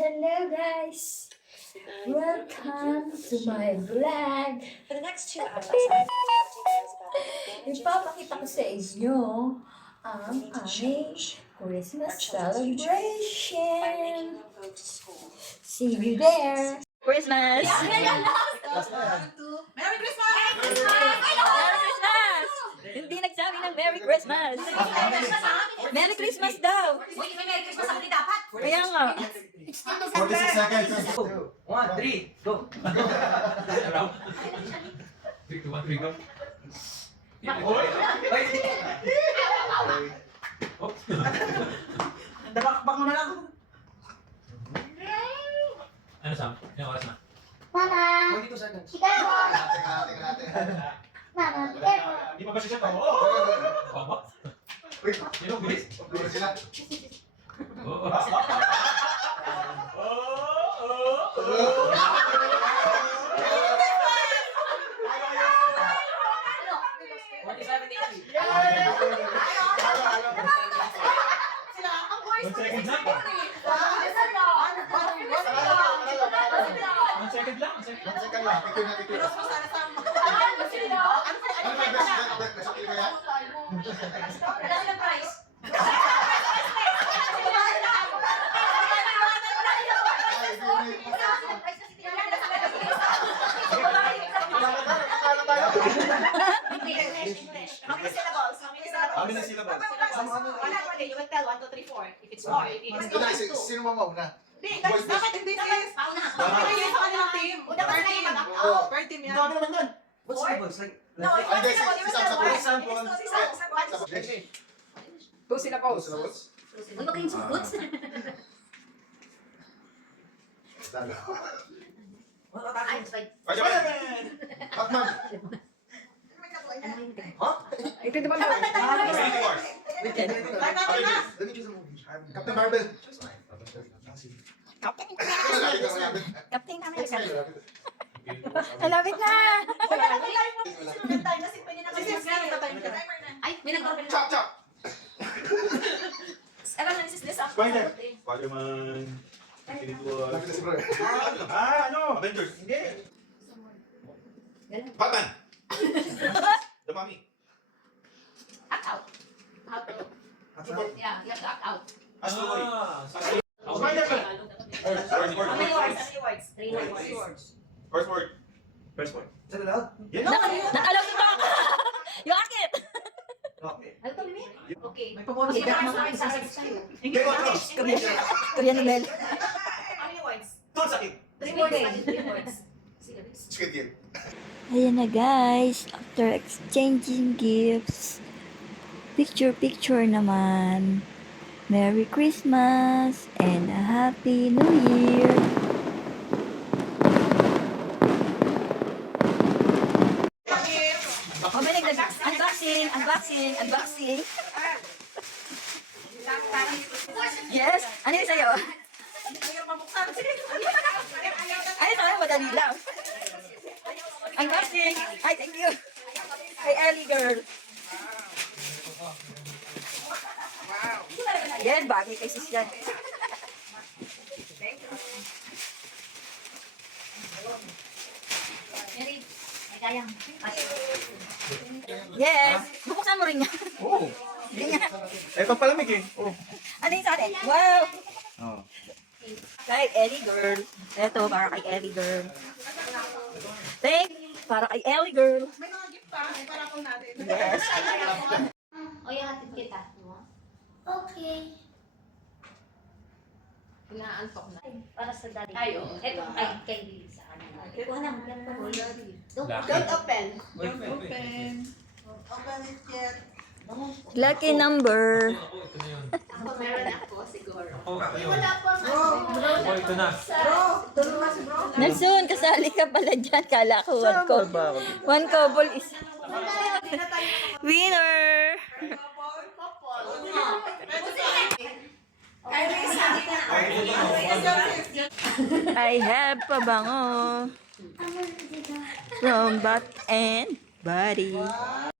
Hello guys! Welcome to my vlog! For the next 2 hours, I'm Ipapakita ko sa inyo ang aming Christmas celebration! See you there! Christmas! Merry Christmas! Merry Christmas! Hindi nagsabi ng Merry Christmas! Merry Christmas daw! Uy, may Merry Christmas ako din dapat. Kaya nga. 46 seconds. 1, 3, go. 3, 2, 1, 3, go. Dabakbak mo na lang. Ano Sam? Yung oras na? Mama, 22 seconds. be careful. Mama, be careful. Di pa ba siya? Oo! Baba? Sino bilis? Sila. Oo! One second lang. One second lang. One second. Picture na picture. Ano ba best? Best okay ba yan? Wala silang prize. How many syllables? You will tell 1, 2, 3, 4. If it's more, if it's Ito na, sino mamauna? dapat hindi sis. Pauna. Sa kanilang team. Una ka na yung Oo. Per team yan. Dami naman yan. What's syllables? Like, No, Ay, guys, isang sabon. two syllables. Uy, baka yung sukuts. Ay, it's fine. Batman! Ito naman Dapat na tayo. Let me choose a movie. Captain Marvel. Captain namin. Malapit na! Ay, may nag-open na. Chop, chop! Alam na, this is this. Spider. Spider-Man, Infinity War. Lapit na si bro. Ano? Avengers. Hindi. Batman! The Mummy. Act out. Out. Yeah, you have to act out. Astro Boy. Spider-Man! How many words? How many words? 3 words. First word. First word. Sa dalaw? Yeah. Nakalaw ito ako! Yung akit! Okay. Ano to, Mimi? Okay. May pamono Sige, sa para sa akin, sa'yo. Game of Thrones. Korean novel. How many words? Tol sakit. 3 words. 3 words. Sige, Miss. Squid Game. Ayan na guys, after exchanging gifts, picture naman. Merry Christmas and a Happy New Year! Oh, may unboxing! Yes! Ano yung sa'yo? Ay, sa'yo, madali lang. Unboxing! Ay, thank you! Kay Ellie girl! Yes, bagay kay sis yan. Mary, may kayang. Yes! Bubuksan mo rin yan. Oo. Hindi niya. Ito palamig eh. Oh. Ano yung sa atin? Wow! Oh. Kay Ellie girl. Ito, para kay Ellie girl. Thank para kay Ellie girl. May mga gift pa. May para po natin. Yes. O, ihatid kita. Okay. Inaantok na. Para sa daddy. Ay, oo. Ito, kay Lily sa kanila. Kuha na, yan pa. Don't open. Don't open. Open it yet. Lucky number. Ako, meron ako, siguro. Wala po. Oh, ito na. Bro, tulong na si bro. Nelson, kasali ka pala dyan. Kala ko one couple is winner. I have pabango from Bath and Body.